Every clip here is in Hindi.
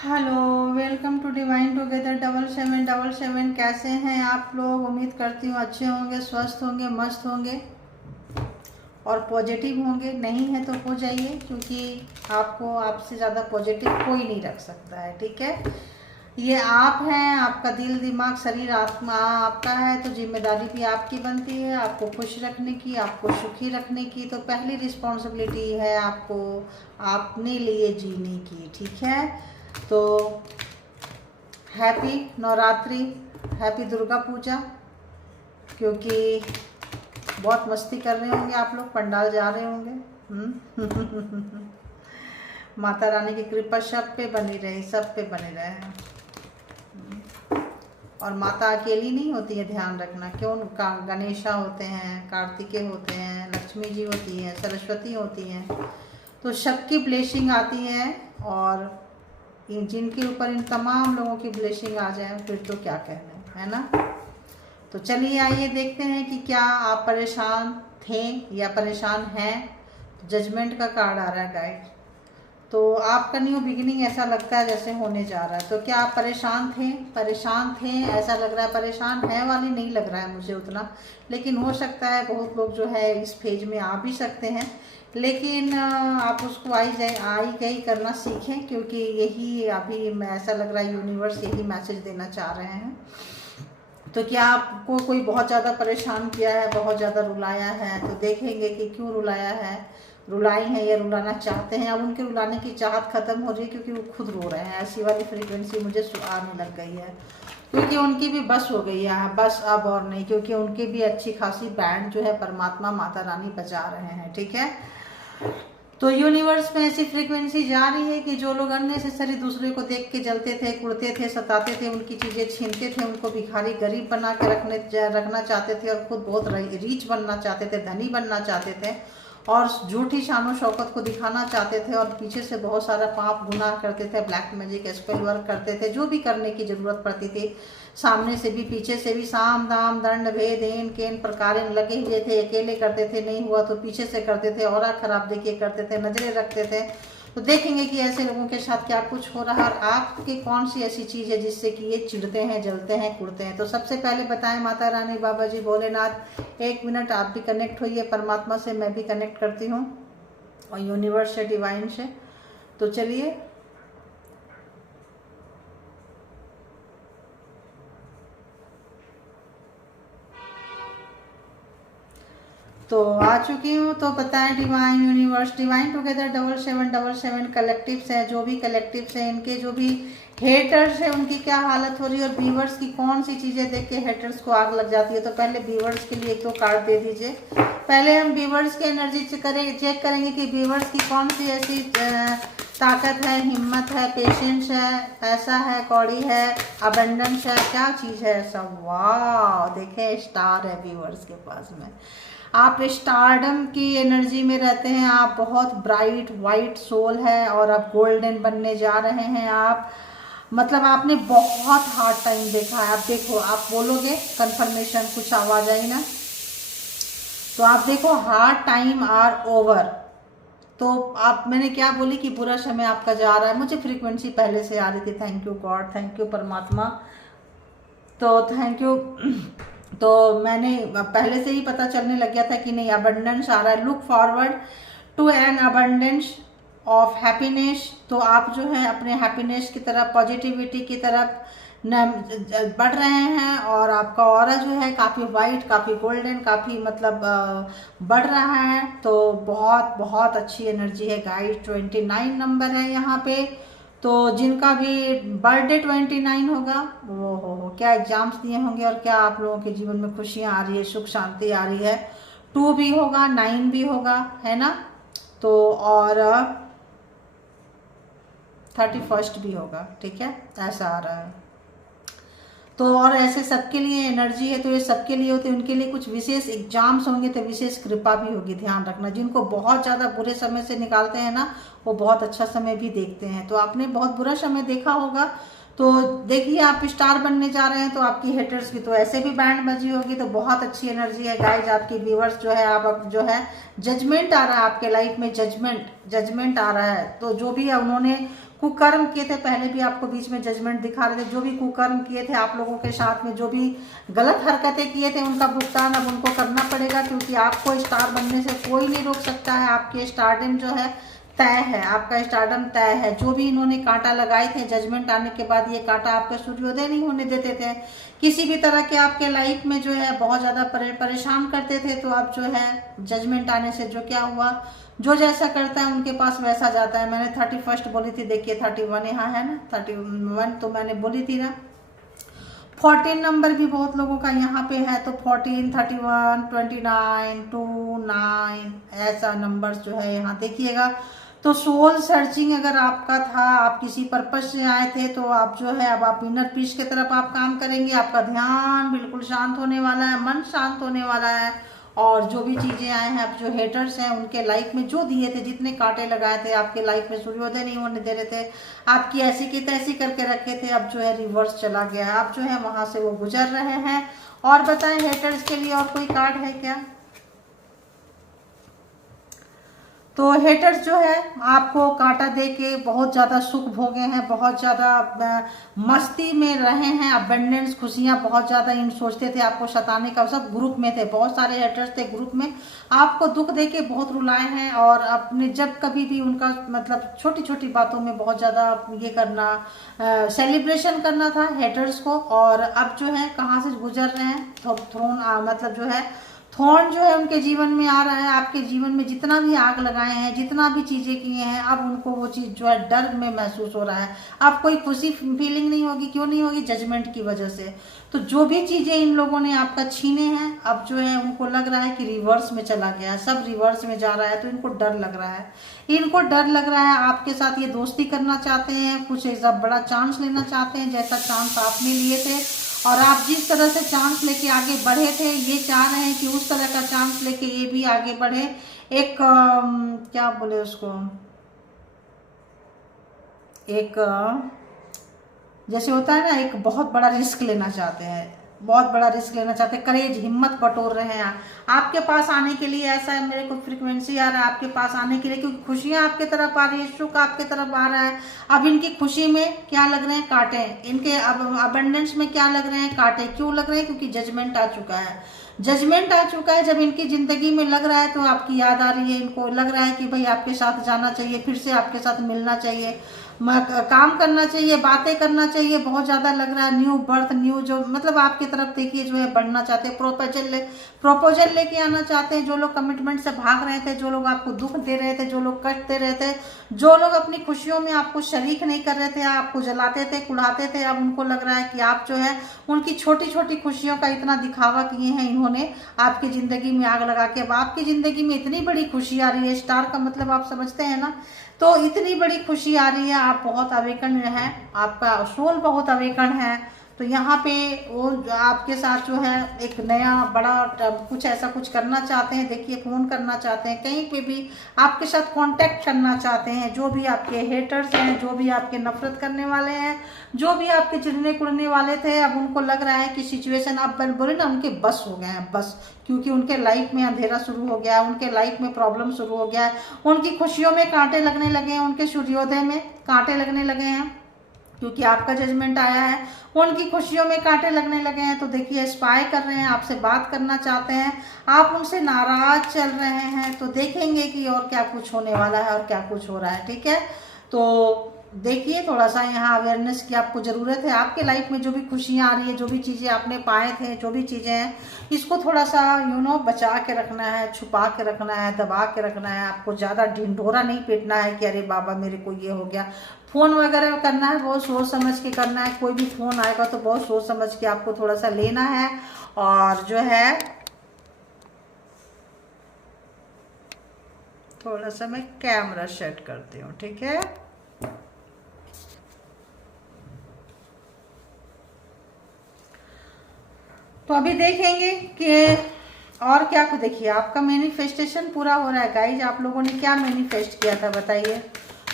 Hello, welcome to divine together 7777। कैसे हैं आप लोग? उम्मीद करती हूँ अच्छे होंगे, स्वस्थ होंगे, मस्त होंगे और पॉजिटिव होंगे। नहीं है तो हो जाइए, क्योंकि आपको आपसे ज़्यादा पॉजिटिव कोई नहीं रख सकता है। ठीक है, ये आप हैं, आपका दिल दिमाग शरीर आत्मा आपका है, तो जिम्मेदारी भी आपकी बनती है आपको खुश रखने की, आपको सुखी रखने की। तो पहली रिस्पॉन्सिबिलिटी है आपको अपने लिए जीने की। ठीक है, तो हैप्पी नवरात्रि, हैप्पी दुर्गा पूजा। क्योंकि बहुत मस्ती कर रहे होंगे आप लोग, पंडाल जा रहे होंगे। माता रानी की कृपा सब पे बनी रहे, सब पे बने रहे। और माता अकेली नहीं होती है, ध्यान रखना। क्यों? गणेशा होते हैं, कार्तिकेय होते हैं, लक्ष्मी जी होती हैं, सरस्वती होती हैं, तो सबकी ब्लेसिंग आती है। और जिनके ऊपर इन तमाम लोगों की ब्लेसिंग आ जाए फिर तो क्या कहना है ना। तो चलिए आइए देखते हैं कि क्या आप परेशान थे या परेशान हैं। जजमेंट का कार्ड आ रहा है गाइड। तो आपका न्यू बिगिनिंग ऐसा लगता है जैसे होने जा रहा है। तो क्या आप परेशान थे? परेशान थे ऐसा लग रहा है। परेशान है वाली नहीं लग रहा है मुझे उतना, लेकिन हो सकता है बहुत लोग जो है इस फेज में आ भी सकते हैं। लेकिन आप उसको आई गई करना सीखें, क्योंकि यही अभी ऐसा लग रहा है यूनिवर्स यही मैसेज देना चाह रहे हैं। तो क्या आपको कोई बहुत ज़्यादा परेशान किया है, बहुत ज़्यादा रुलाया है? तो देखेंगे कि क्यों रुलाया है, रुलाई है या रुलाना चाहते हैं। अब उनके रुलाने की चाहत खत्म हो रही है, क्योंकि वो खुद रो रहे हैं। ऐसी वाली फ्रीक्वेंसी मुझे आने लग गई है, क्योंकि उनकी भी बस हो गई है, बस अब और नहीं। क्योंकि उनकी भी अच्छी खासी बैंड जो है परमात्मा माता रानी बजा रहे हैं। ठीक है, तो यूनिवर्स में ऐसी फ्रीक्वेंसी जा रही है कि जो लोग अननेसेसरी दूसरे को देख के जलते थे, कुड़ते थे, सताते थे, उनकी चीज़ें छीनते थे, उनको भिखारी गरीब बना के रखना चाहते थे, और खुद बहुत रीच बनना चाहते थे, धनी बनना चाहते थे, और झूठी शानो शौकत को दिखाना चाहते थे, और पीछे से बहुत सारा पाप गुनाह करते थे, ब्लैक मैजिक स्पेल वर्क करते थे, जो भी करने की जरूरत पड़ती थी। सामने से भी पीछे से भी साम दाम दंड भेद एन केन प्रकार लगे हुए थे। अकेले करते थे, नहीं हुआ तो पीछे से करते थे, और खराब देखिए करते थे, नजरें रखते थे। तो देखेंगे कि ऐसे लोगों के साथ क्या कुछ हो रहा है, और आपकी कौन सी ऐसी चीज़ है जिससे कि ये चिढ़ते हैं, जलते हैं, कुड़ते हैं। तो सबसे पहले बताएं माता रानी, बाबा जी, भोलेनाथ। 1 मिनट आप भी कनेक्ट होइए परमात्मा से, मैं भी कनेक्ट करती हूँ, और यूनिवर्स से, डिवाइन से। तो चलिए, तो आ चुकी हूँ। तो बताएं divine universe, divine together 7777 collectives है, जो भी कलेक्टिव्स है, इनके जो भी हेटर्स है उनकी क्या हालत हो रही है, और व्यूवर्स की कौन सी चीज़ें देख के हेटर्स को आग लग जाती है। तो पहले व्यूवर्स के लिए एक तो कार्ड दे दीजिए। पहले हम व्यूवर्स की एनर्जी चेक करेंगे कि व्यूवर्स की कौन सी ऐसी ताकत है, हिम्मत है, पेशेंस है, पैसा है, कौड़ी है, अबंडेंस है, क्या चीज़ है ऐसा। वाह, देखें स्टार है व्यूवर्स के पास में। आप स्टारडम की एनर्जी में रहते हैं, आप बहुत ब्राइट वाइट सोल है, और आप गोल्डन बनने जा रहे हैं। आप मतलब आपने बहुत हार्ड टाइम देखा है। आप देखो, आप बोलोगे कंफर्मेशन, कुछ आवाज आई ना, तो आप देखो हार्ड टाइम आर ओवर। तो आप, मैंने क्या बोली कि बुरा समय आपका जा रहा है। मुझे फ्रीक्वेंसी पहले से आ रही थी। Thank you God, thank you परमात्मा, तो थैंक यू। तो मैंने पहले से ही पता चलने लग गया था कि नहीं, अबंडेंस आ रहा है। Look forward to an abundance of happiness. तो आप जो है अपने हैप्पीनेस की तरफ, पॉजिटिविटी की तरफ बढ़ रहे हैं, और आपका ऑरा जो है काफ़ी वाइट, काफ़ी गोल्डन, काफ़ी मतलब बढ़ रहा है। तो बहुत बहुत अच्छी एनर्जी है गाइड। 29 नंबर है यहाँ पे। तो जिनका भी बर्थडे 29 होगा, वो हो क्या एग्जाम्स दिए होंगे, और क्या आप लोगों के जीवन में खुशियाँ आ रही है, सुख शांति आ रही है। 2 भी होगा, 9 भी होगा, है ना। तो और 31 भी होगा। ठीक है, ऐसा आ रहा है। तो और ऐसे सबके लिए एनर्जी है, तो ये सबके लिए होते हैं। उनके लिए कुछ विशेष एग्जाम्स होंगे, तो विशेष कृपा भी होगी, ध्यान रखना। जिनको बहुत ज़्यादा बुरे समय से निकालते हैं ना, वो बहुत अच्छा समय भी देखते हैं। तो आपने बहुत बुरा समय देखा होगा, तो देखिए आप स्टार बनने जा रहे हैं, तो आपकी हेटर्स की तो ऐसे भी बैंड बजी होगी, तो बहुत अच्छी एनर्जी है गाइज आपकी व्यूअर्स जो है। आप अब जो है जजमेंट आ रहा है आपके लाइफ में, जजमेंट आ रहा है। तो जो भी उन्होंने कुकर्म किए थे, पहले भी आपको बीच में जजमेंट दिखा रहे थे, जो भी कुकर्म किए थे आप लोगों के साथ में, जो भी गलत हरकतें किए थे, उनका भुगतान अब उनको करना पड़ेगा, क्योंकि आपको स्टार बनने से कोई नहीं रोक सकता है। आपके स्टारडम जो है तय है, आपका स्टारडम तय है। जो भी इन्होंने कांटा लगाए थे जजमेंट आने के बाद, ये कांटा आपका सूर्योदय नहीं होने देते थे, किसी भी तरह के आपके लाइफ में जो है बहुत ज़्यादा परेशान करते थे। तो अब जो है जजमेंट आने से जो क्या हुआ, जो जैसा करता है उनके पास वैसा जाता है। मैंने 31 बोली थी, देखिए 31 यहाँ है ना, 31 तो मैंने बोली थी ना। 14 नंबर भी बहुत लोगों का यहाँ पे है, तो 14, 31, 29, 2, 9 ऐसा नंबर जो है यहाँ देखिएगा। तो सोल सर्चिंग अगर आपका था, आप किसी पर्पज से आए थे, तो आप जो है अब आप इनर पीस की तरफ आप काम करेंगे। आपका ध्यान बिल्कुल शांत होने वाला है, मन शांत होने वाला है। और जो भी चीज़ें आए हैं, अब जो हेटर्स हैं उनके लाइफ में जो दिए थे, जितने कांटे लगाए थे आपके लाइफ में, सूर्योदय नहीं होने दे रहे थे, आपकी ऐसी की तैसी करके रखे थे, अब जो है रिवर्स चला गया। अब जो है वहां से वो गुजर रहे हैं। और बताएं हेटर्स के लिए और कोई कार्ड है क्या? तो हेटर्स जो है आपको कांटा दे के बहुत ज़्यादा सुख भोगे हैं, बहुत ज़्यादा मस्ती में रहे हैं, अबेंडेंस खुशियाँ बहुत ज़्यादा इन सोचते थे आपको सताने का। सब ग्रुप में थे, बहुत सारे हेटर्स थे ग्रुप में, आपको दुख दे के बहुत रुलाए हैं। और अपने जब कभी भी उनका मतलब छोटी छोटी बातों में बहुत ज़्यादा ये करना, सेलिब्रेशन करना था हेटर्स को। और अब जो है कहाँ से गुजर रहे हैं, थ्रोन मतलब जो है थॉर्न जो है उनके जीवन में आ रहा है। आपके जीवन में जितना भी आग लगाए हैं, जितना भी चीज़ें किए हैं, अब उनको वो चीज़ जो है डर में महसूस हो रहा है। अब कोई खुशी फीलिंग नहीं होगी, क्यों नहीं होगी? जजमेंट की वजह से। तो जो भी चीज़ें इन लोगों ने आपका छीने हैं, अब जो है उनको लग रहा है कि रिवर्स में चला गया है, सब रिवर्स में जा रहा है। तो इनको डर लग रहा है, इनको डर लग रहा है। आपके साथ ये दोस्ती करना चाहते हैं, कुछ ऐसा बड़ा चांस लेना चाहते हैं जैसा चांस आपने लिए थे। और आप जिस तरह से चांस लेके आगे बढ़े थे, ये चाह रहे हैं कि उस तरह का चांस लेके ये भी आगे बढ़े। एक क्या बोले उसको, एक जैसे होता है ना, एक बहुत बड़ा रिस्क लेना चाहते हैं, बहुत बड़ा रिस्क लेना चाहते हैं, करेज हिम्मत बटोर रहे हैं आपके पास आने के लिए। ऐसा है, मेरे को फ्रीक्वेंसी आ रहा है आपके पास आने के लिए, क्योंकि खुशियां आपके तरफ आ रही है, सुख आपके तरफ आ रहा है। अब इनकी खुशी में क्या लग रहे हैं? कांटे। इनके अब अबंडेंस में क्या लग रहे हैं? कांटे। क्यों लग रहे हैं? क्योंकि जजमेंट आ चुका है, जजमेंट आ चुका है। जब इनकी जिंदगी में लग रहा है तो आपकी याद आ रही है, इनको लग रहा है कि भाई आपके साथ जाना चाहिए, फिर से आपके साथ मिलना चाहिए, काम करना चाहिए, बातें करना चाहिए। बहुत ज़्यादा लग रहा है न्यू बर्थ, न्यू जो मतलब आपकी तरफ देखिए जो है बढ़ना चाहते हैं, प्रपोजल लेके आना चाहते हैं। जो लोग कमिटमेंट से भाग रहे थे, जो लोग आपको दुख दे रहे थे, जो लोग कष्ट दे रहे थे, जो लोग अपनी खुशियों में आपको शरीक नहीं कर रहे थे, आपको जलाते थे, कुढ़ाते थे, अब उनको लग रहा है कि आप जो है उनकी छोटी छोटी खुशियों का इतना दिखावा किए हैं इन्होंने आपकी ज़िंदगी में आग लगा के। अब आपकी ज़िंदगी में इतनी बड़ी खुशी आ रही है, स्टार का मतलब आप समझते हैं ना, तो इतनी बड़ी खुशी आ रही है। आप बहुत अवेकन हैं, आपका सोल बहुत अवेकन है। तो यहाँ पे वो आपके साथ जो है एक नया बड़ा कुछ ऐसा कुछ करना चाहते हैं। देखिए फ़ोन करना चाहते हैं, कहीं पे भी आपके साथ कांटेक्ट करना चाहते हैं। जो भी आपके हेटर्स हैं, जो भी आपके नफरत करने वाले हैं, जो भी आपके चिढ़ने कुड़ने वाले थे, अब उनको लग रहा है कि सिचुएशन आप बोले ना उनके बस हो गए हैं, बस। क्योंकि उनके लाइफ में अंधेरा शुरू हो गया है, उनके लाइफ में प्रॉब्लम शुरू हो गया है, उनकी खुशियों में कांटे लगने लगे हैं, उनके सूर्योदय में कांटे लगने लगे हैं, क्योंकि आपका जजमेंट आया है। उनकी खुशियों में कांटे लगने लगे हैं। तो देखिए स्पाई कर रहे हैं, आपसे बात करना चाहते हैं, आप उनसे नाराज चल रहे हैं। तो देखेंगे कि और क्या कुछ होने वाला है और क्या कुछ हो रहा है, ठीक है। तो देखिए थोड़ा सा यहाँ अवेयरनेस की आपको ज़रूरत है। आपके लाइफ में जो भी खुशियाँ आ रही है, जो भी चीज़ें आपने पाए थे, जो भी चीज़ें हैं, इसको थोड़ा सा बचा के रखना है, छुपा के रखना है, दबा के रखना है। आपको ज़्यादा ढिंढोरा नहीं पीटना है कि अरे बाबा मेरे को ये हो गया। फ़ोन वगैरह करना है बहुत सोच समझ के करना है। कोई भी फ़ोन आएगा तो बहुत सोच समझ के आपको थोड़ा सा लेना है। और जो है थोड़ा सा मैं कैमरा सेट करती हूँ, ठीक है। तो अभी देखेंगे कि और क्या को। देखिए आपका मैनिफेस्टेशन पूरा हो रहा है गाइज। आप लोगों ने क्या मैनिफेस्ट किया था बताइए।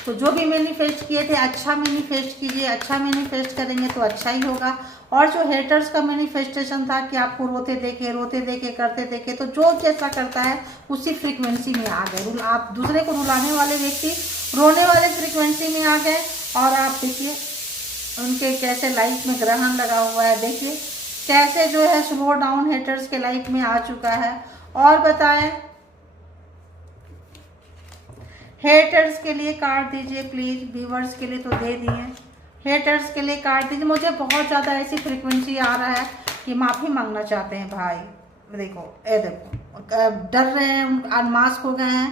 तो जो भी मैनिफेस्ट किए थे अच्छा मैनिफेस्ट कीजिए, अच्छा मैनिफेस्ट करेंगे तो अच्छा ही होगा। और जो हेटर्स का मैनिफेस्टेशन था कि आपको रोते देखे करते देखे, तो जो जैसा करता है उसी फ्रीक्वेंसी में आ गए। आप दूसरे को रुलाने वाले व्यक्ति रोने वाले फ्रीक्वेंसी में आ गए। और आप देखिए उनके कैसे लाइफ में ग्रहण लगा हुआ है, देखिए कैसे जो है स्लो डाउन हेटर्स के लाइफ में आ चुका है। और बताएं हेटर्स के लिए कार्ड दीजिए प्लीज, व्यूवर्स के लिए तो दे दिए, हेटर्स के लिए कार्ड दीजिए। मुझे बहुत ज़्यादा ऐसी फ्रीक्वेंसी आ रहा है कि माफ़ी मांगना चाहते हैं भाई। देखो डर रहे हैं, अनमास्क हो गए हैं,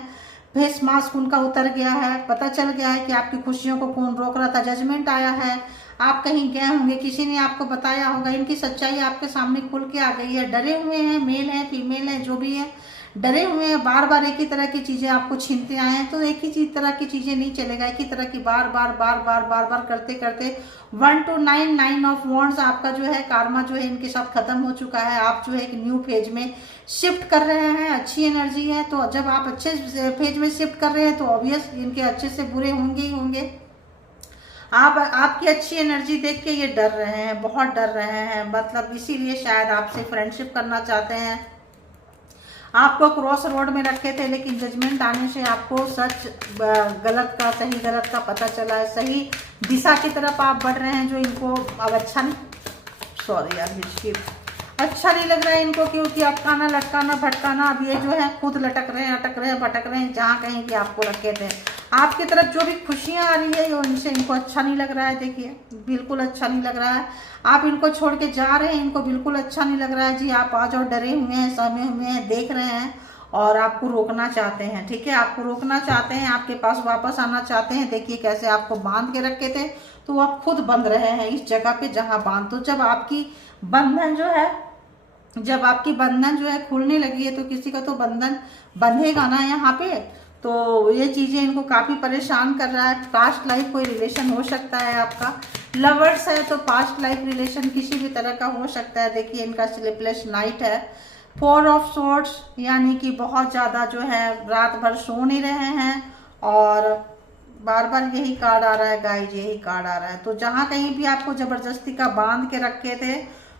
फेस मास्क उनका उतर गया है, पता चल गया है कि आपकी खुशियों को कौन रोक रहा था, जजमेंट आया है, आप कहीं गए होंगे, किसी ने आपको बताया होगा, इनकी सच्चाई आपके सामने खुल के आ गई है। डरे हुए हैं, मेल है फीमेल है जो भी है, डरे हुए हैं, बार बार एक ही तरह की चीज़ें आपको छीनते आए हैं। तो एक ही चीज तरह की चीज़ें नहीं चलेगा, एक ही तरह की बार बार करते करते 1 to 9 9 ऑफ वॉन्ड्स आपका जो है कार्मा जो है इनके साथ खत्म हो चुका है। आप जो है एक न्यू फेज में शिफ्ट कर रहे हैं, अच्छी एनर्जी है। तो जब आप अच्छे फेज में शिफ्ट कर रहे हैं तो ऑब्वियस इनके अच्छे से बुरे होंगे ही होंगे। आपकी अच्छी एनर्जी देख के ये डर रहे हैं, बहुत डर रहे हैं, मतलब इसीलिए शायद आपसे फ्रेंडशिप करना चाहते हैं। आपको क्रॉस रोड में रखे थे, लेकिन जजमेंट आने से आपको सच गलत का, सही गलत का पता चला है। सही दिशा की तरफ आप बढ़ रहे हैं, जो इनको अब अच्छा नहीं, सॉरी यार अच्छा नहीं लग रहा है इनको, क्योंकि अटकाना लटकाना भटकाना अब ये जो है खुद लटक रहे हैं, अटक रहे हैं, भटक रहे हैं जहाँ कहीं भी आपको रखे थे। आपकी तरफ जो भी खुशियाँ आ रही है वो इनसे इनको अच्छा नहीं लग रहा है। देखिए बिल्कुल अच्छा नहीं लग रहा है, आप इनको छोड़ के जा रहे हैं, इनको बिल्कुल अच्छा नहीं लग रहा है। जी आप आज और डरे हुए हैं, सहमे हुए हैं, देख रहे हैं और आपको रोकना चाहते हैं। ठीक है, आपको रोकना चाहते हैं, आपके पास वापस आना चाहते हैं। देखिए कैसे आपको बांध के रखे थे, तो आप खुद बंध रहे हैं इस जगह पे जहाँ बांध। तो जब आपकी बंधन जो है, जब आपकी बंधन जो है खुलने लगी है, तो किसी का तो बंधन बंधेगा ना यहाँ पे। तो ये चीज़ें इनको काफ़ी परेशान कर रहा है। पास्ट लाइफ कोई रिलेशन हो सकता है आपका, लवर्स है तो पास्ट लाइफ रिलेशन किसी भी तरह का हो सकता है। देखिए इनका स्लीपलेस नाइट है, 4 ऑफ सोर्ड्स, यानी कि बहुत ज़्यादा जो है रात भर सो नहीं रहे हैं, और बार बार यही कार्ड आ रहा है गाइज, यही कार्ड आ रहा है। तो जहाँ कहीं भी आपको ज़बरदस्ती का बांध के रखे थे,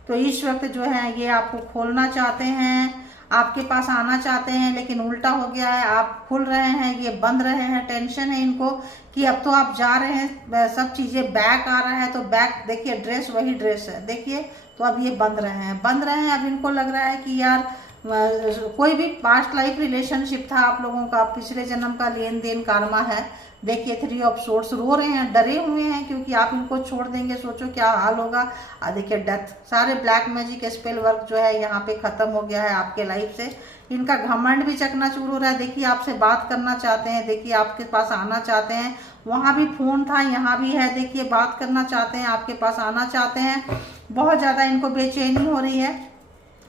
तो इस वक्त जो है ये आपको खोलना चाहते हैं, आपके पास आना चाहते हैं, लेकिन उल्टा हो गया है। आप खुल रहे हैं, ये बंद रहे हैं। टेंशन है इनको कि अब तो आप जा रहे हैं, सब चीज़ें बैक आ रहा है, तो बैक देखिए ड्रेस वही ड्रेस है, देखिए। तो अब ये बंद रहे हैं, बंद रहे हैं। अब इनको लग रहा है कि यार कोई भी पास्ट लाइफ रिलेशनशिप था आप लोगों का, पिछले जन्म का लेन देन कार्मा है। देखिए 3 ऑफ सोर्ड्स, रो रहे हैं, डरे हुए हैं, क्योंकि आप इनको छोड़ देंगे, सोचो क्या हाल होगा। देखिए डेथ, सारे ब्लैक मैजिक स्पेल वर्क जो है यहाँ पे खत्म हो गया है आपके लाइफ से। इनका घमंड भी चकनाचूर हो रहा है। देखिए आपसे बात करना चाहते हैं, देखिए आपके पास आना चाहते हैं, वहाँ भी फोन था, यहाँ भी है। देखिए बात करना चाहते हैं, आपके पास आना चाहते हैं। बहुत ज़्यादा इनको बेचैनी हो रही है।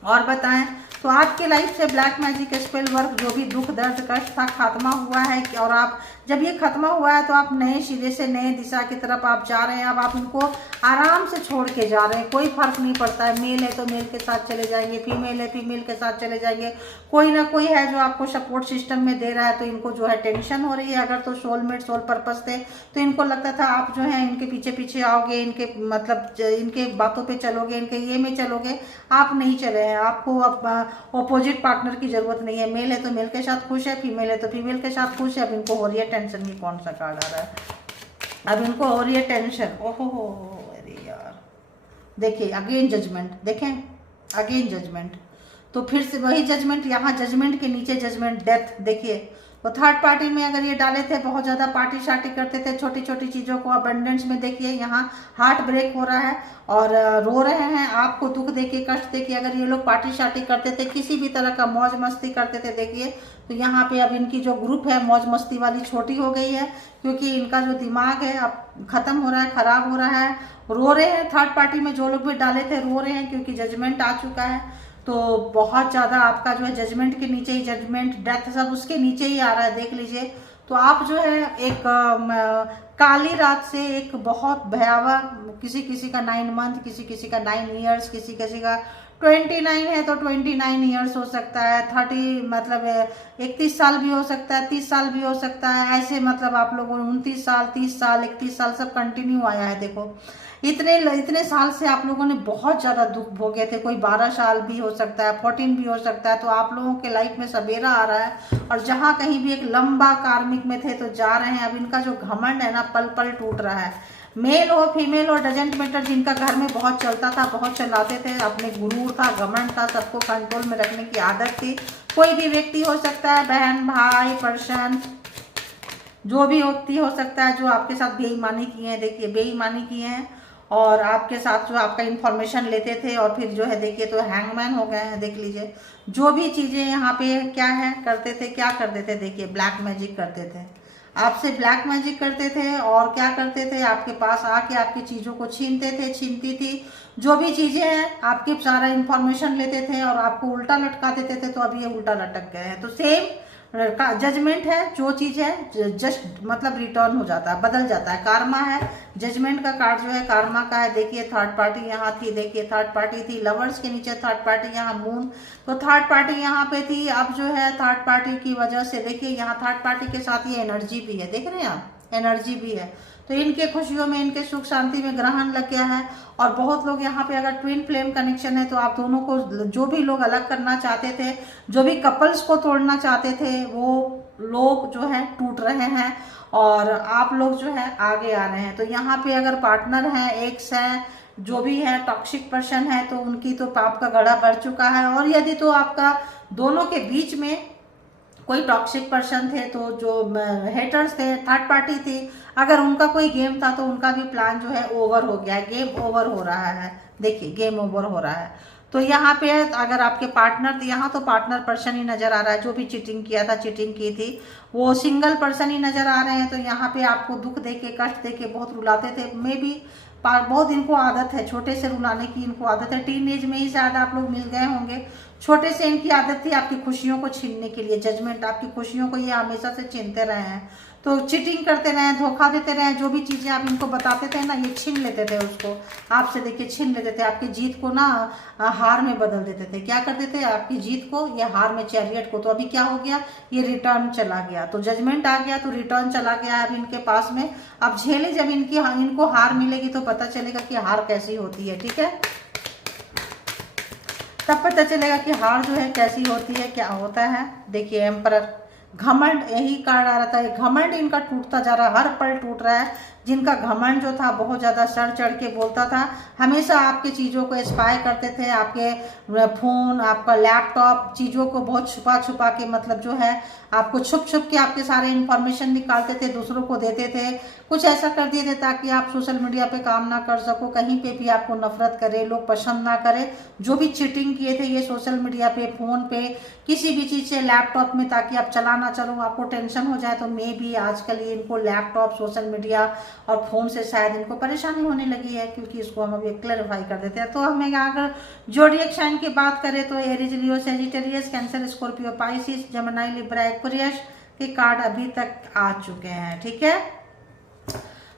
और बताएं तो आपके लाइफ से ब्लैक मैजिक स्पेल वर्क जो भी दुख दर्द कष्ट था खात्मा हुआ है। और आप जब ये खत्मा हुआ है तो आप नए सिरे से नए दिशा की तरफ आप जा रहे हैं। अब आप इनको आराम से छोड़ के जा रहे हैं, कोई फर्क नहीं पड़ता है। मेल है तो मेल के साथ चले जाएंगे, फीमेल है फीमेल के साथ चले जाएंगे। कोई ना कोई है जो आपको सपोर्ट सिस्टम में दे रहा है। तो इनको जो है टेंशन हो रही है। अगर तो सोलमेट सोल पर्पस थे तो इनको लगता था आप जो है इनके पीछे पीछे आओगे, इनके मतलब इनके बातों पे चलोगे, इनके ये में चलोगे। आप नहीं चले हैं, आपको अब ऑपोजिट पार्टनर की जरूरत नहीं है। मेल है तो मेल के साथ खुश है, फीमेल है तो फीमेल के साथ खुश है। अब इनको हो रही है टेंशन की, कौन सा कार्ड आ रहा है, अब इनको हो रही है टेंशन। ओहो अरे यार, देखिए अगेन जजमेंट, देखें अगेन जजमेंट। तो फिर से वही जजमेंट, यहाँ जजमेंट के नीचे जजमेंट डेथ। देखिए तो थर्ड पार्टी में अगर ये डाले थे, बहुत ज़्यादा पार्टी शार्टी करते थे, छोटी छोटी चीज़ों को अबंडेंस में। देखिए यहाँ हार्ट ब्रेक हो रहा है और रो रहे हैं, आपको दुख देके कष्ट देके। अगर ये लोग पार्टी शार्टी करते थे, किसी भी तरह का मौज मस्ती करते थे, देखिए तो यहाँ पे अब इनकी जो ग्रुप है मौज मस्ती वाली छोटी हो गई है, क्योंकि इनका जो दिमाग है अब खत्म हो रहा है, खराब हो रहा है। रो रहे हैं, थर्ड पार्टी में जो लोग भी डाले थे रो रहे हैं, क्योंकि जजमेंट आ चुका है। तो बहुत ज़्यादा आपका जो है जजमेंट के नीचे ही जजमेंट डेथ सब उसके नीचे ही आ रहा है, देख लीजिए। तो आप जो है एक काली रात से एक बहुत भयावह, किसी किसी का 9 मंथ, किसी किसी का 9 ईयर्स, किसी किसी का 29 है तो 29 ईयर्स हो सकता है, 30 मतलब 31 साल भी हो सकता है, 30 साल भी हो सकता है, ऐसे मतलब आप लोगों 29 साल, 30 साल, 31 साल सब कंटिन्यू आया है। देखो इतने साल से आप लोगों ने बहुत ज़्यादा दुख भोगे थे, कोई 12 साल भी हो सकता है, 14 भी हो सकता है। तो आप लोगों के लाइफ में सवेरा आ रहा है और जहाँ कहीं भी एक लंबा कार्मिक में थे तो जा रहे हैं। अब इनका जो घमंड है ना पल पल टूट रहा है। मेल हो फीमेल हो डजेंट मैटर, जिनका घर में बहुत चलता था, बहुत चलाते थे, अपने गुरूर था, घमंड था, सबको कंट्रोल में रखने की आदत थी। कोई भी व्यक्ति हो सकता है, बहन भाई पर्सन जो भी व्यक्ति हो सकता है, जो आपके साथ बेईमानी की है। देखिए बेईमानी की है और आपके साथ जो आपका इंफॉर्मेशन लेते थे और फिर जो है देखिए तो हैंगमैन हो गए हैं। देख लीजिए जो भी चीज़ें यहाँ पे क्या है करते थे, क्या करते थे, देखिए ब्लैक मैजिक करते थे, आपसे ब्लैक मैजिक करते थे और क्या करते थे, आपके पास आके आपकी चीज़ों को छीनते थे, छीनती थी जो भी चीज़ें हैं, आपके सारा इंफॉर्मेशन लेते थे और आपको उल्टा लटका देते थे। तो अब ये उल्टा लटक गए हैं। तो सेम जजमेंट है, जो चीज़ है जस्ट मतलब रिटर्न हो जाता है, बदल जाता है। कार्मा है, जजमेंट का कार्ड जो है कार्मा का है। देखिए थर्ड पार्टी यहाँ थी, देखिए थर्ड पार्टी थी, लवर्स के नीचे थर्ड पार्टी, यहाँ मून, तो थर्ड पार्टी यहाँ पे थी। अब जो है थर्ड पार्टी की वजह से देखिए यहाँ थर्ड पार्टी के साथ ये एनर्जी भी है, देख रहे हैं आप, एनर्जी भी है। तो इनके खुशियों में, इनके सुख शांति में ग्रहण लग गया है। और बहुत लोग यहाँ पे अगर ट्विन फ्लेम कनेक्शन है तो आप दोनों को, जो भी लोग अलग करना चाहते थे, जो भी कपल्स को तोड़ना चाहते थे, वो लोग जो है टूट रहे हैं और आप लोग जो है आगे आ रहे हैं। तो यहाँ पे अगर पार्टनर है, एक्स है, जो भी है टॉक्सिक पर्सन है, तो उनकी तो पाप का घड़ा भर चुका है। और यदि तो आपका दोनों के बीच में कोई टॉक्सिक पर्सन थे, तो जो हेटर्स थे, थर्ड पार्टी थी, अगर उनका कोई गेम था तो उनका भी प्लान जो है ओवर हो गया है, गेम ओवर हो रहा है। देखिए गेम ओवर हो रहा है। तो यहाँ पे अगर आपके पार्टनर, यहाँ तो पार्टनर पर्सन ही नजर आ रहा है, जो भी चीटिंग किया था, चीटिंग की थी, वो सिंगल पर्सन ही नजर आ रहे हैं। तो यहाँ पे आपको दुख देके, कष्ट देके बहुत रुलाते थे। मे बी बहुत इनको आदत है छोटे से रुलाने की, इनको आदत है। टीन एज में ही शायद आप लोग मिल गए होंगे। छोटे से इनकी आदत थी आपकी खुशियों को छीनने के लिए। जजमेंट, आपकी खुशियों को ये हमेशा से छीनते रहे हैं। तो चीटिंग करते रहे, धोखा देते रहे, जो भी चीजें आप इनको बताते थे ना, ये छीन लेते थे उसको आपसे। देखिए छीन लेते थे, आपकी जीत को ना हार में बदल देते थे। क्या करते थे, आपकी जीत को या हार में, चैरियट को। तो अभी क्या हो गया, ये रिटर्न चला गया। तो जजमेंट आ गया तो रिटर्न चला गया अब इनके पास में। अब झेले, जब इनको हार मिलेगी तो पता चलेगा कि हार कैसी होती है। ठीक है, तब पता चलेगा कि हार जो है कैसी होती है, क्या होता है। देखिए एम्परर, घमंड, यही कार्ड आ रहा था। घमंड इनका टूटता जा रहा है, हर पल टूट रहा है। जिनका घमंड जो था, बहुत ज़्यादा सर चढ़ के बोलता था, हमेशा आपके चीज़ों को स्पाई करते थे, आपके फ़ोन, आपका लैपटॉप, चीज़ों को बहुत छुपा छुपा के, मतलब जो है आपको छुप छुप के आपके सारे इन्फॉर्मेशन निकालते थे, दूसरों को देते थे। कुछ ऐसा कर दिए थे ताकि आप सोशल मीडिया पे काम ना कर सको, कहीं पे भी आपको नफरत करे, लोग पसंद ना करे। जो भी चीटिंग किए थे ये सोशल मीडिया पे, फ़ोन पे, किसी भी चीज़ से, लैपटॉप में, ताकि आप चलाना चलो, आपको टेंशन हो जाए। तो मे भी आजकल ये इनको लैपटॉप, सोशल मीडिया और फ़ोन से शायद इनको परेशानी होने लगी है, क्योंकि इसको हम अभी क्लैरिफाई कर देते हैं। तो हमें अगर जोडिएक साइन की बात करें तो Aries, Leo, Sagittarius, Cancer, Scorpio, Pisces, Gemini, Libra, Aquarius के कार्ड अभी तक आ चुके हैं। ठीक है,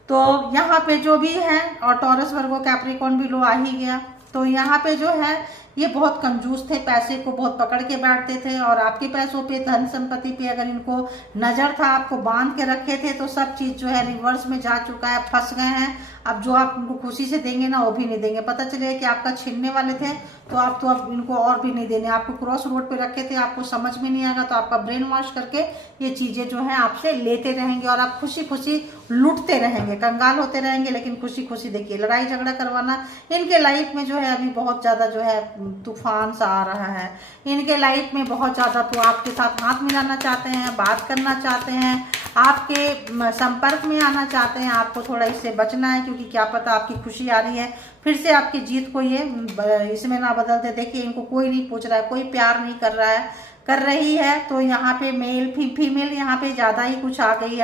तो यहाँ पे जो भी है, और टॉरस, वर्गो, कैप्रिकॉर्न भी लो आ ही गया। तो यहाँ पे जो है ये बहुत कंजूस थे, पैसे को बहुत पकड़ के बैठते थे। और आपके पैसों पे, धन संपत्ति पे अगर इनको नज़र था, आपको बांध के रखे थे, तो सब चीज़ जो है रिवर्स में जा चुका है, फंस गए हैं। अब जो आप उनको खुशी से देंगे ना, वो भी नहीं देंगे। पता चलेगा कि आपका छीनने वाले थे, तो आप तो अब इनको और भी नहीं देने। आपको क्रॉस रोड पे रखे थे, आपको समझ में नहीं आएगा, तो आपका ब्रेन वॉश करके ये चीज़ें जो है आपसे लेते रहेंगे और आप खुशी खुशी लूटते रहेंगे, कंगाल होते रहेंगे, लेकिन खुशी खुशी। देखिए लड़ाई झगड़ा करवाना इनके लाइफ में जो है अभी बहुत ज़्यादा जो है तूफान सा आ रहा है इनके लाइफ में बहुत ज़्यादा। तो आपके साथ हाथ मिलाना चाहते हैं, बात करना चाहते हैं, आपके संपर्क में आना चाहते हैं। आपको थोड़ा इससे बचना है, क्योंकि क्या पता आपकी खुशी आ रही है, फिर से आपकी जीत को ये इसमें ना बदल दे। देखिए इनको कोई नहीं पूछ रहा है, कोई प्यार नहीं कर रहा है, कर रही है। तो यहाँ पे मेल फीमेल यहाँ पे ज़्यादा ही कुछ आ गई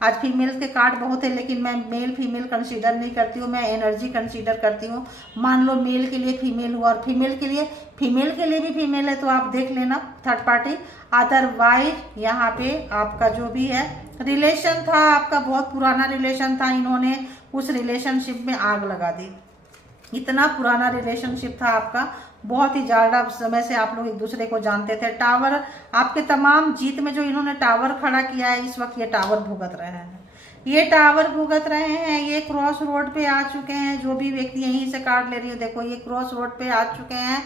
आज फीमेल के कार्ड बहुत है, लेकिन मैं मेल फीमेल कंसीडर नहीं करती हूँ, मैं एनर्जी कंसीडर करती हूँ। मान लो मेल के लिए फीमेल हुआ और फीमेल के लिए भी फीमेल है, तो आप देख लेना थर्ड पार्टी। अदरवाइज यहाँ पे आपका जो भी है रिलेशन था, आपका बहुत पुराना रिलेशन था, इन्होंने उस रिलेशनशिप में आग लगा दी। इतना पुराना रिलेशनशिप था आपका, बहुत ही ज़्यादा समय से आप लोग एक दूसरे को जानते थे। टावर आपके तमाम जीत में जो इन्होंने टावर खड़ा किया है, इस वक्त ये टावर भुगत रहे हैं, ये टावर भुगत रहे हैं। ये क्रॉस रोड पे आ चुके हैं। जो भी व्यक्ति यहीं से कार्ड ले रही हो, देखो ये क्रॉस रोड पे आ चुके हैं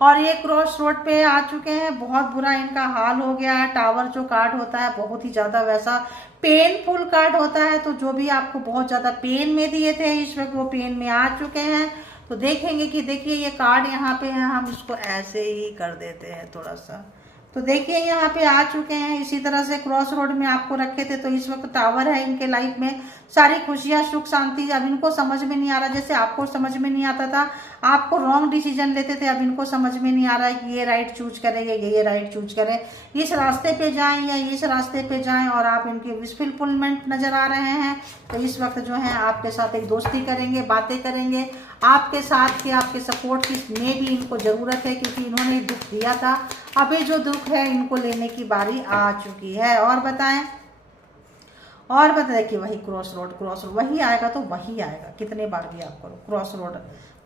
और ये क्रॉस रोड पे आ चुके हैं। बहुत बुरा इनका हाल हो गया है। टावर जो कार्ड होता है बहुत ही ज़्यादा वैसा पेनफुल कार्ड होता है, तो जो भी आपको बहुत ज़्यादा पेन में दिए थे, इस वक्त वो पेन में आ चुके हैं। तो देखेंगे कि देखिए ये कार्ड यहाँ पे है, हम इसको ऐसे ही कर देते हैं थोड़ा सा, तो देखिए यहाँ पे आ चुके हैं। इसी तरह से क्रॉस रोड में आपको रखे थे, तो इस वक्त टावर है इनके लाइफ में, सारी खुशियाँ सुख शांति। अब इनको समझ में नहीं आ रहा, जैसे आपको समझ में नहीं आता था, आपको रॉन्ग डिसीजन लेते थे, अब इनको समझ में नहीं आ रहा है कि ये राइट चूज करें या ये राइट चूज करें, इस रास्ते पे जाएं या इस रास्ते पे जाएं। और आप इनके विश फुलफिलमेंट नजर आ रहे हैं। तो इस वक्त जो है आपके साथ एक दोस्ती करेंगे, बातें करेंगे आपके साथ की, आपके सपोर्ट की में भी इनको ज़रूरत है, क्योंकि इन्होंने दुख दिया था। अभी जो दुख है इनको लेने की बारी आ चुकी है। और बताएं, और बताएं कि वही क्रॉस रोड वही आएगा, तो वही आएगा। कितने बार भी आप करो, क्रॉस रोड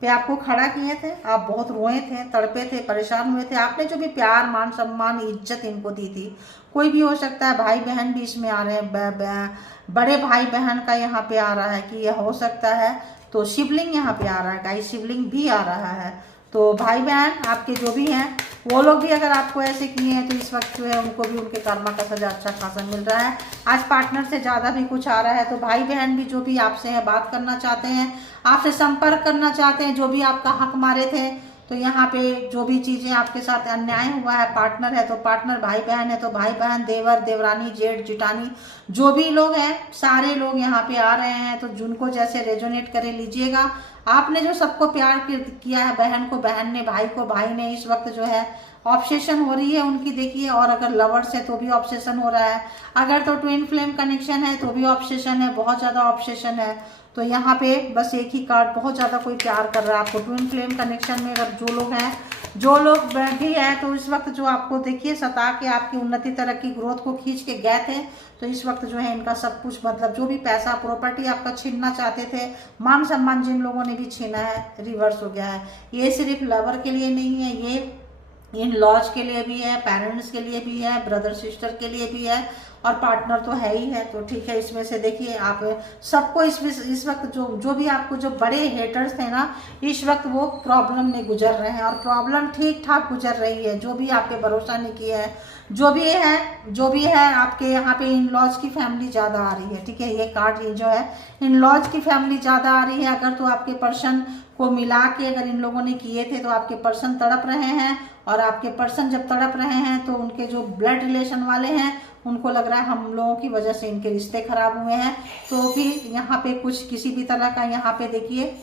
पे आपको खड़ा किए थे, आप बहुत रोए थे, तड़पे थे, परेशान हुए थे। आपने जो भी प्यार मान सम्मान इज्जत इनको दी थी, कोई भी हो सकता है, भाई बहन भी इसमें आ रहे हैं, बड़े भाई बहन का यहाँ पे आ रहा है कि यह हो सकता है, तो शिवलिंग यहाँ पे आ रहा है, गाइस शिवलिंग भी आ रहा है। तो भाई बहन आपके जो भी हैं, वो लोग भी अगर आपको ऐसे किए हैं, तो इस वक्त जो है उनको भी उनके कर्मा का सजा अच्छा खासा मिल रहा है। आज पार्टनर से ज़्यादा भी कुछ आ रहा है। तो भाई बहन भी जो भी आपसे है, बात करना चाहते हैं, आपसे संपर्क करना चाहते हैं, जो भी आपका हक मारे थे, तो यहाँ पे जो भी चीज़ें आपके साथ अन्याय हुआ है, पार्टनर है तो पार्टनर, भाई बहन है तो भाई बहन, देवर देवरानी, जेठ जिठानी, जो भी लोग हैं, सारे लोग यहाँ पे आ रहे हैं। तो जिनको जैसे रेजोनेट करे लीजिएगा। आपने जो सबको प्यार किया है, बहन को बहन ने, भाई को भाई ने, इस वक्त जो है ऑब्सेशन हो रही है उनकी, देखिए। और अगर लवर्स है तो भी ऑब्सेशन हो रहा है, अगर तो ट्विन फ्लेम कनेक्शन है तो भी ऑब्सेशन है, बहुत ज़्यादा ऑब्सेशन है। तो यहाँ पे बस एक ही कार्ड, बहुत ज़्यादा कोई प्यार कर रहा है आपको। ट्विन फ्लेम कनेक्शन में अगर जो लोग हैं, जो लोग भी हैं, तो इस वक्त जो आपको देखिए सता के आपकी उन्नति तरक्की ग्रोथ को खींच के गए थे, तो इस वक्त जो है इनका सब कुछ, मतलब जो भी पैसा प्रॉपर्टी आपका छीनना चाहते थे, मान सम्मान जिन लोगों ने भी छीना है, रिवर्स हो गया है। ये सिर्फ लवर के लिए नहीं है, ये इन लॉज के लिए भी है, पेरेंट्स के लिए भी है, ब्रदर सिस्टर के लिए भी है, और पार्टनर तो है ही है। तो ठीक है, इसमें से देखिए आप सबको इस वक्त जो भी आपको जो बड़े हेटर्स थे ना, इस वक्त वो प्रॉब्लम में गुजर रहे हैं, और प्रॉब्लम ठीक ठाक गुजर रही है। जो भी आप पे भरोसा नहीं किया है, जो भी है आपके यहाँ पे इन लॉज की फैमिली ज़्यादा आ रही है। ठीक है, ये कार्ड ये जो है इन लॉज की फैमिली ज़्यादा आ रही है। अगर तो आपके पर्सन को मिला के अगर इन लोगों ने किए थे, तो आपके पर्सन तड़प रहे हैं, और आपके पर्सन जब तड़प रहे हैं तो उनके जो ब्लड रिलेशन वाले हैं, उनको लग रहा है हम लोगों की वजह से इनके रिश्ते खराब हुए हैं। तो फिर यहाँ पे कुछ किसी भी तरह का, यहाँ पे देखिए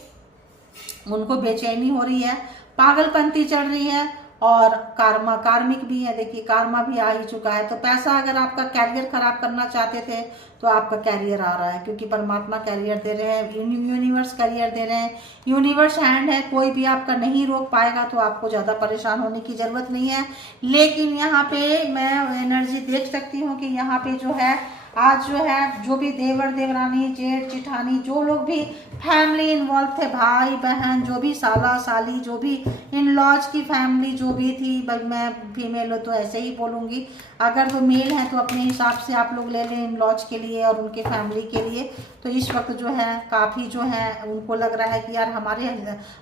उनको बेचैनी हो रही है, पागलपंती चढ़ रही है, और कार्मिक भी है। देखिए कार्मा भी आ ही चुका है। तो पैसा, अगर आपका कैरियर खराब करना चाहते थे, तो आपका कैरियर आ रहा है, क्योंकि परमात्मा कैरियर दे रहे हैं, यूनिवर्स कैरियर दे रहे हैं, यूनिवर्स हैंड है, कोई भी आपका नहीं रोक पाएगा। तो आपको ज़्यादा परेशान होने की ज़रूरत नहीं है। लेकिन यहाँ पे मैं एनर्जी देख सकती हूँ कि यहाँ पे जो है आज जो है, जो भी देवर देवरानी, जेठ जिठानी, जो लोग भी फैमिली इन्वॉल्व थे, भाई बहन, जो भी साला साली, जो भी इन लॉज की फैमिली जो भी थी, मैं फीमेल हो तो ऐसे ही बोलूँगी, अगर तो मेल है तो अपने हिसाब से आप लोग ले लें इन लॉज के लिए और उनके फैमिली के लिए। तो इस वक्त जो है काफ़ी जो है उनको लग रहा है कि यार हमारे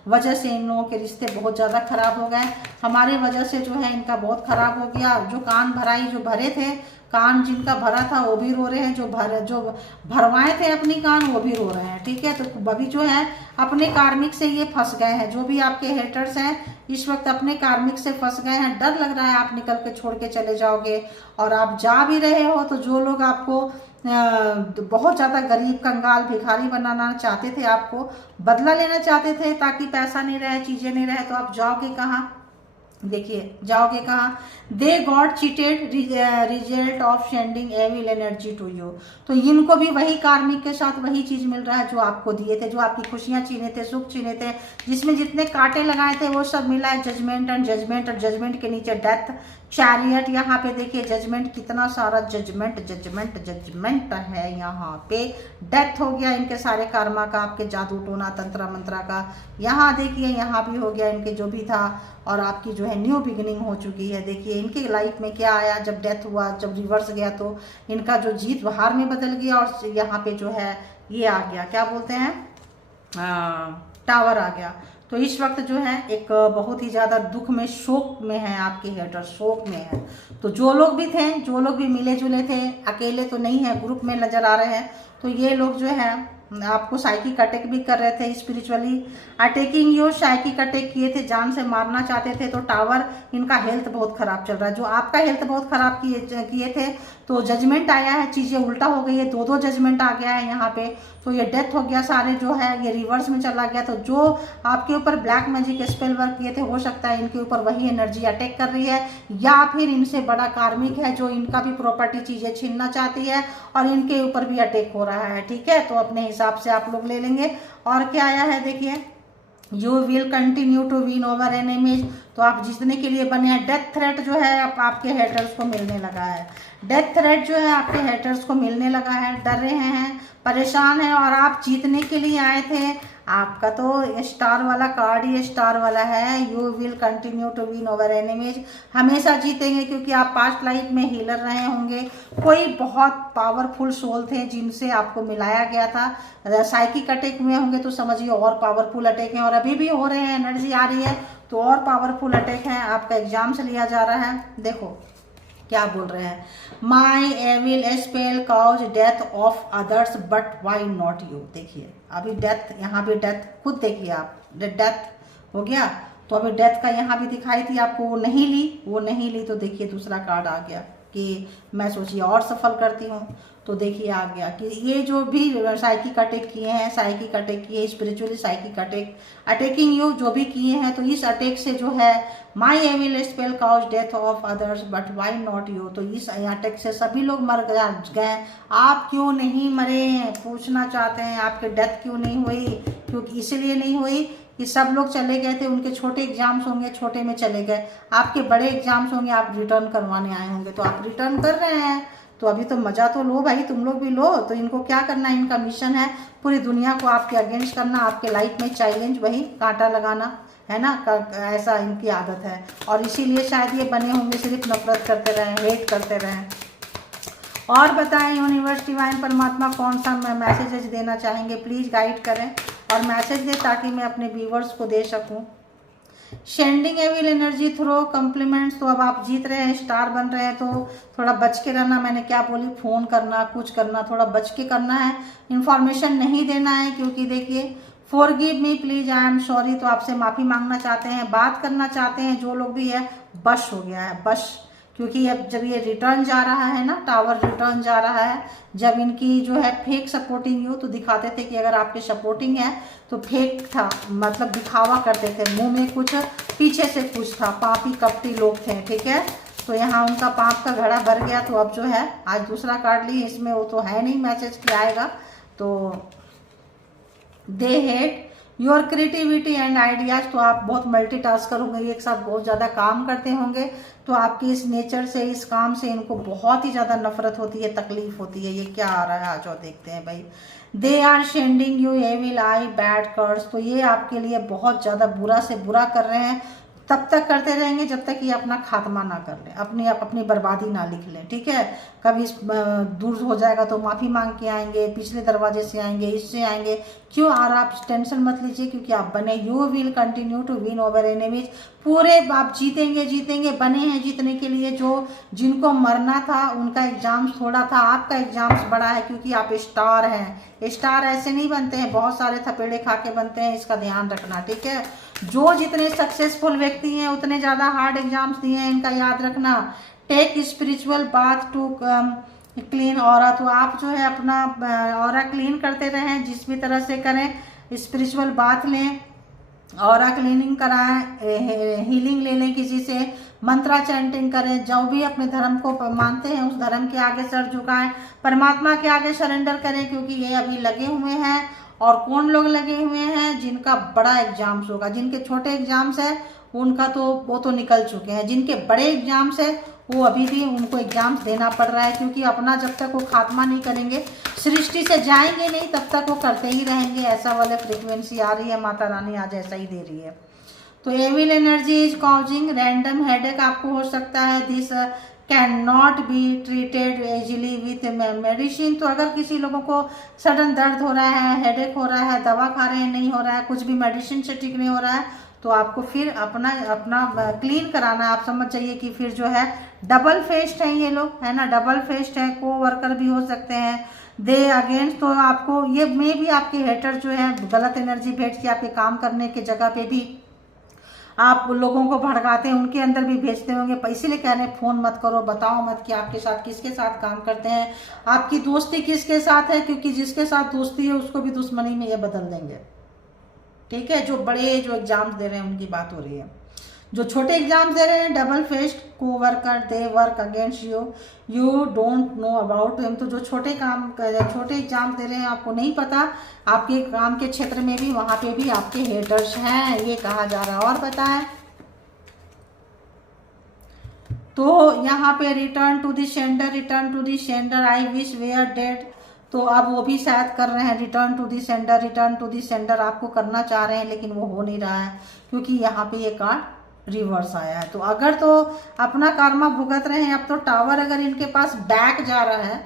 वजह से इन लोगों के रिश्ते बहुत ज़्यादा खराब हो गए, हमारे वजह से जो है इनका बहुत खराब हो गया। जो कान भराई जो भरे थे, कान जिनका भरा था वो भी रो रहे हैं, जो भरवाए थे अपनी कान वो भी रो रहे हैं। ठीक है, तो अभी जो है अपने कार्मिक से ये फंस गए हैं। जो भी आपके हेटर्स हैं इस वक्त अपने कार्मिक से फंस गए हैं। डर लग रहा है आप निकल के छोड़ के चले जाओगे, और आप जा भी रहे हो तो जो लोग आपको बहुत ज़्यादा गरीब कंगाल भिखारी बनाना चाहते थे, आपको बदला लेना चाहते थे ताकि पैसा नहीं रहे, चीज़ें नहीं रहे, तो आप जाओगे कहाँ? देखिए जाओगे कहाँ? They got cheated result of sending evil energy to you. तो इनको भी वही कार्मिक के साथ वही चीज मिल रहा है जो आपको दिए थे, जो आपकी खुशियां छीने थे, सुख छीने थे, जिसमें जितने कांटे लगाए थे वो सब मिला है। जजमेंट एंड जजमेंट, और जजमेंट के नीचे डेथ चैरियट, यहाँ पे देखिए जजमेंट, कितना सारा जजमेंट जजमेंट जजमेंट है। यहाँ पे डेथ हो गया इनके सारे कर्मा का, आपके जादू टोना तंत्र मंत्रा का। यहाँ देखिए यहाँ भी हो गया इनके जो भी था, और आपकी जो है न्यू बिगिनिंग हो चुकी है। देखिए इनकी लाइफ में क्या आया, जब डेथ हुआ, जब रिवर्स गया तो इनका जो जीत हार में बदल गया, और यहाँ पे जो है ये आ गया, क्या बोलते हैं, टावर आ गया। तो इस वक्त जो है एक बहुत ही ज़्यादा दुख में, शोक में है, आपके हेटर शोक में है। तो जो लोग भी थे, जो लोग भी मिले जुले थे, अकेले तो नहीं है, ग्रुप में नज़र आ रहे हैं, तो ये लोग जो है आपको साइकिक अटैक भी कर रहे थे, spiritually attacking you, psychic attack किए थे, जान से मारना चाहते थे। तो टावर, इनका हेल्थ बहुत खराब चल रहा है, जो आपका हेल्थ बहुत खराब किए थे। तो जजमेंट आया है, चीज़ें उल्टा हो गई है, दो जजमेंट आ गया है यहाँ पे। तो ये डेथ हो गया, सारे जो है ये रिवर्स में चला गया। तो जो आपके ऊपर ब्लैक मैजिक स्पेल वर्क किए थे, हो सकता है इनके ऊपर वही एनर्जी अटैक कर रही है, या फिर इनसे बड़ा कार्मिक है जो इनका भी प्रॉपर्टी चीज़ें छीनना चाहती है, और इनके ऊपर भी अटैक हो रहा है। ठीक है, तो अपने हिसाब से आप लोग ले लेंगे। और क्या आया है देखिए, you will continue to win over enemies, तो आप जीतने के लिए बने हैं। डेथ थ्रेट जो है आपके हेटर्स को मिलने लगा है, डेथ थ्रेट जो है आपके हेटर्स को मिलने लगा है, डर रहे हैं, परेशान हैं, और आप जीतने के लिए आए थे। आपका तो स्टार वाला कार्ड ही स्टार वाला है, you will continue to win over enemies, हमेशा जीतेंगे, क्योंकि आप पास्ट लाइफ में हीलर रहे होंगे, कोई बहुत पावरफुल सोल थे जिनसे आपको मिलाया गया था, साइकिक अटैक हुए होंगे तो समझिए और पावरफुल अटैक हैं, और अभी भी हो रहे हैं, एनर्जी आ रही है तो और पावरफुल अटैक हैं। आपका एग्जाम से लिया जा रहा है, देखो क्या बोल रहे हैं, my evil spell cause death of others but why not you. देखिए अभी डेथ, यहाँ भी डेथ, खुद देखिए आप, डेथ हो गया, तो अभी डेथ का यहाँ भी दिखाई थी आपको, वो नहीं ली, तो देखिए दूसरा कार्ड आ गया कि मैं सोचिए और सफल करती हूँ। तो देखिए आ गया कि ये जो भी साइकिक अटैक किए हैं, साइकिक अटैक किए, spiritually psychic attack, attacking you जो भी किए हैं, तो इस अटैक से जो है my evil spell cause death of others but why not you, तो इस अटैक से सभी लोग मर गए, आप क्यों नहीं मरे, पूछना चाहते हैं आपके डेथ क्यों नहीं हुई, क्योंकि इसलिए नहीं हुई कि सब लोग चले गए थे, उनके छोटे एग्जाम्स होंगे, छोटे में चले गए, आपके बड़े एग्जाम्स होंगे, आप रिटर्न करवाने आए होंगे, तो आप रिटर्न कर रहे हैं, तो अभी तो मजा तो लो भाई, तुम लोग भी लो। तो इनको क्या करना है, इनका मिशन है पूरी दुनिया को आपके अगेंस्ट करना, आपके लाइफ में चैलेंज, वही कांटा लगाना है ना, ऐसा इनकी आदत है, और इसीलिए शायद ये बने होंगे, सिर्फ नफरत करते रहें, हेट करते रहें। और बताएं यूनिवर्स डिवाइन परमात्मा कौन सा मैसेजेस देना चाहेंगे, प्लीज़ गाइड करें और मैसेज दें ताकि मैं अपने व्यूवर्स को दे सकूं। शेंडिंग एविल एनर्जी थ्रो कम्प्लीमेंट्स, तो अब आप जीत रहे हैं, स्टार बन रहे हैं, तो थोड़ा बच के रहना, मैंने क्या बोली, फ़ोन करना, कुछ करना, थोड़ा बच के करना है, इन्फॉर्मेशन नहीं देना है, क्योंकि देखिए forgive me please, I am sorry, तो आपसे माफ़ी मांगना चाहते हैं, बात करना चाहते हैं, जो लोग भी है, बश हो गया है, बश, क्योंकि अब जब ये रिटर्न जा रहा है ना, टावर रिटर्न जा रहा है, जब इनकी जो है फेक सपोर्टिंग यू, तो दिखाते थे कि अगर आपके सपोर्टिंग है तो फेक था, मतलब दिखावा करते थे, मुंह में कुछ पीछे से कुछ था, पापी कपटी लोग थे, ठीक है। तो यहाँ उनका पाप का घड़ा भर गया। तो अब जो है आज दूसरा कार्ड ली, इसमें वो तो है नहीं मैसेज क्या आएगा, तो they hate your creativity and ideas, तो आप बहुत मल्टीटास्कर होंगे, एक साथ बहुत ज़्यादा काम करते होंगे, तो आपकी इस नेचर से, इस काम से इनको बहुत ही ज़्यादा नफरत होती है, तकलीफ होती है। ये क्या आ रहा है, आज और देखते हैं भाई। They are sending you evil eye bad curse, तो ये आपके लिए बहुत ज़्यादा बुरा से बुरा कर रहे हैं, तब तक करते रहेंगे जब तक ये अपना खात्मा ना कर लें, अपनी बर्बादी ना लिख लें, ठीक है। कभी दूर हो जाएगा तो माफ़ी मांग के आएंगे, पिछले दरवाजे से आएंगे, इससे आएंगे, क्यों आ रहा, आप टेंशन मत लीजिए, क्योंकि आप बने, you will continue to win over enemies, पूरे आप जीतेंगे, बने हैं जीतने के लिए। जो जिनको मरना था उनका एग्जाम्स थोड़ा था, आपका एग्जाम्स बड़ा है, क्योंकि आप स्टार हैं। स्टार ऐसे नहीं बनते हैं, बहुत सारे थपेड़े खा के बनते हैं, इसका ध्यान रखना, ठीक है। जो जितने सक्सेसफुल व्यक्ति हैं उतने ज़्यादा हार्ड एग्जाम्स दिए हैं, इनका याद रखना। Take spiritual bath to clean aura, तो आप जो है अपना ऑरा क्लीन करते रहें, जिस भी तरह से करें, स्पिरिचुअल बाथ लें, ऑरा क्लीनिंग कराएं, हीलिंग ले लें किसी से, मंत्रा चैंटिंग करें, जो भी अपने धर्म को मानते हैं उस धर्म के आगे सर झुकाएं, परमात्मा के आगे सरेंडर करें, क्योंकि ये अभी लगे हुए हैं। और कौन लोग लगे हुए हैं, जिनका बड़ा एग्जाम्स होगा, जिनके छोटे एग्जाम्स है उनका तो वो तो निकल चुके हैं। जिनके बड़े एग्जाम्स है वो अभी भी उनको एग्जाम्स देना पड़ रहा है, क्योंकि अपना जब तक वो खात्मा नहीं करेंगे, सृष्टि से जाएंगे नहीं, तब तक वो करते ही रहेंगे। ऐसा वाले फ्रिक्वेंसी आ रही है, माता रानी आज ऐसा ही दे रही है। तो evil energy is causing random headache आपको हो सकता है। This can not be treated easily with medicine. तो अगर किसी लोगों को सडन दर्द हो रहा है, हेडेक हो रहा है, दवा खा रहे हैं नहीं हो रहा है, कुछ भी मेडिसिन से ठीक नहीं हो रहा है, तो आपको फिर अपना क्लीन कराना है। आप समझ जाइए कि फिर जो है डबल फेस्ड हैं ये लोग, है ना, डबल फेस्ड हैं, को वर्कर भी हो सकते हैं, दे अगेंस्ट। तो आपको ये में भी आपके हेटर जो है गलत एनर्जी भेज के आपके काम करने की जगह पे भी आप लोगों को भड़काते हैं, उनके अंदर भी भेजते होंगे। इसीलिए कह रहे हैं फ़ोन मत करो, बताओ मत कि आपके साथ किसके साथ काम करते हैं, आपकी दोस्ती किसके साथ है, क्योंकि जिसके साथ दोस्ती है उसको भी दुश्मनी में ये बदल देंगे। ठीक है, जो बड़े जो एग्जाम्स दे रहे हैं उनकी बात हो रही है। जो छोटे एग्जाम्स दे रहे हैं डबल फेस्ड को worker, they work against you, you don't know about him. तो जो छोटे एग्जाम दे रहे हैं, आपको नहीं पता, आपके काम के क्षेत्र में भी वहां पे भी आपके हेटर्स हैं, ये कहा जा रहा है। और बताएं तो यहाँ पे return to the sender, I wish were dead. तो अब वो भी शायद कर रहे हैं रिटर्न टू द सेंडर आपको करना चाह रहे हैं, लेकिन वो हो नहीं रहा है क्योंकि यहाँ पे ये कार्ड रिवर्स आया है। तो अगर तो अपना कर्मा भुगत रहे हैं, अब तो टावर अगर इनके पास बैक जा रहा है,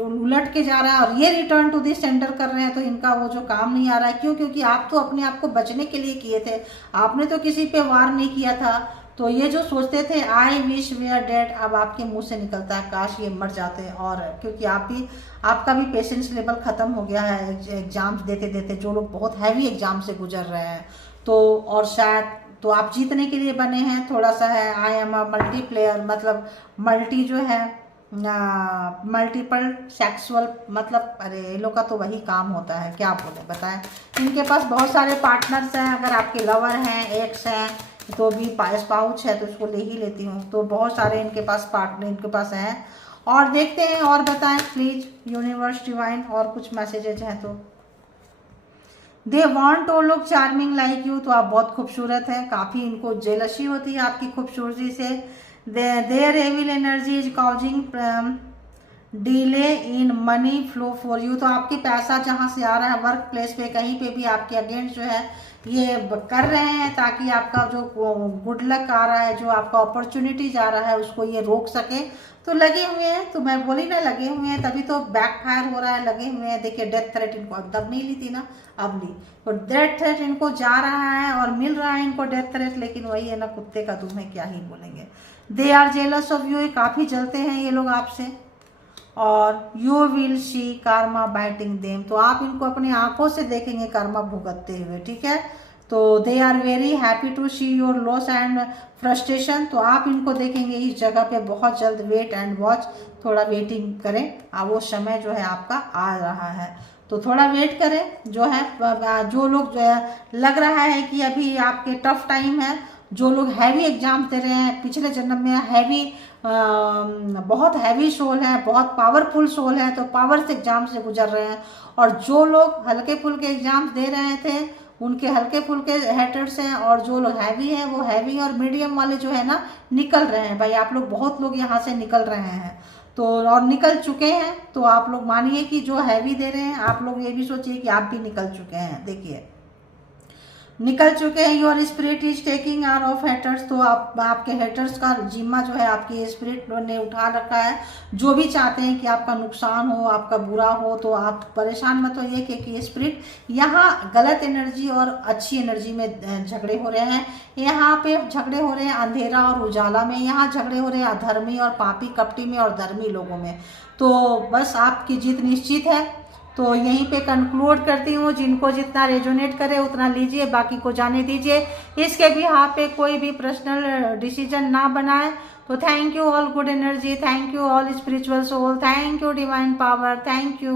उलट के जा रहा है, और ये रिटर्न टू द सेंडर कर रहे हैं, तो इनका वो जो काम नहीं आ रहा है। क्यों? क्योंकि आप तो अपने आप को बचने के लिए किए थे, आपने तो किसी पे वार नहीं किया था। तो ये जो सोचते थे I wish we are dead, अब आपके मुंह से निकलता है काश ये मर जाते। और क्योंकि आपका भी पेशेंस लेवल खत्म हो गया है एग्जाम्स देते देते, जो लोग बहुत हैवी एग्जाम से गुजर रहे हैं। तो और शायद तो आप जीतने के लिए बने हैं, थोड़ा सा है I am a multi player, मतलब मल्टी जो है मल्टीपल सेक्सुअल, मतलब अरे ये लोग का तो वही काम होता है, क्या बोले बताएं। इनके पास बहुत सारे पार्टनर्स हैं, अगर आपके लवर हैं, एक्स हैं, तो भी स्पाउच है तो इसको ले ही लेती हूँ। तो बहुत सारे इनके पास पार्टनर इनके पास हैं। और देखते हैं और बताएं प्लीज यूनिवर्स डिवाइन, और कुछ मैसेजेज हैं तो। They want to look charming like you, तो आप बहुत खूबसूरत हैं, काफ़ी इनको जेलसी होती है आपकी खूबसूरती से। Their evil energy is causing delay in money flow for you, तो आपके पैसा जहाँ से आ रहा है वर्क प्लेस पे कहीं पे भी आपके अगेंस्ट जो है ये कर रहे हैं, ताकि आपका जो गुड लक आ रहा है, जो आपका अपॉर्चुनिटीज आ रहा है, उसको ये रोक सके। तो लगे हुए हैं, तो मैं बोली ना लगे हुए हैं, तभी तो बैक फायर हो रहा है, लगे हुए हैं। देखिए डेथ थ्रेट इनको तब नहीं ली थी ना, अब ली, तो डेथ थ्रेट इनको जा रहा है और मिल रहा है इनको डेथ थ्रेट, लेकिन वही है ना, कुत्ते का दूध है, क्या ही बोलेंगे। They are jealous of you, काफ़ी जलते हैं ये लोग आपसे। और you will see karma biting them, तो आप इनको अपनी आंखों से देखेंगे कर्मा भुगतते हुए। ठीक है, तो they are very happy to see your loss and frustration, तो आप इनको देखेंगे इस जगह पे बहुत जल्द। वेट एंड वॉच, थोड़ा वेटिंग करें, अब वो समय जो है आपका आ रहा है, तो थोड़ा वेट करें। जो है जो लोग जो है लग रहा है कि अभी आपके टफ टाइम है, जो लोग हैवी एग्जाम दे रहे हैं, पिछले जन्म में हैवी बहुत हैवी सोल है, बहुत पावरफुल सोल है, तो पावर से एग्जाम से गुजर रहे हैं। और जो लोग हल्के फुल्के एग्जाम्स दे रहे थे उनके हल्के फुल्के हेटर्स हैं, और जो लोग हैवी हैं वो हैवी, और मीडियम वाले जो है ना निकल रहे हैं। भाई आप लोग बहुत लोग यहाँ से निकल रहे हैं, तो और निकल चुके हैं, तो आप लोग मानिए कि जो हैवी दे रहे हैं आप लोग ये भी सोचिए कि आप भी निकल चुके हैं। देखिए निकल चुके हैं। Your spirit is taking are of haters, तो आपके हेटर्स का जिम्मा जो है आपकी स्पिरिट ने उठा रखा है। जो भी चाहते हैं कि आपका नुकसान हो, आपका बुरा हो, तो आप परेशान मत होइए, क्योंकि स्पिरिट यहाँ गलत एनर्जी और अच्छी एनर्जी में झगड़े हो रहे हैं। यहाँ पे झगड़े हो रहे हैं अंधेरा और उजाला में, यहाँ झगड़े हो रहे हैं अधर्मी और पापी, कपटी में और धर्मी लोगों में। तो बस आपकी जीत निश्चित है। तो यहीं पे कंक्लूड करती हूँ, जिनको जितना रेजोनेट करे उतना लीजिए, बाकी को जाने दीजिए। इसके भी यहाँ पे कोई भी पर्सनल डिसीजन ना बनाए। तो thank you all good energy, thank you all spiritual soul, thank you divine power, thank you.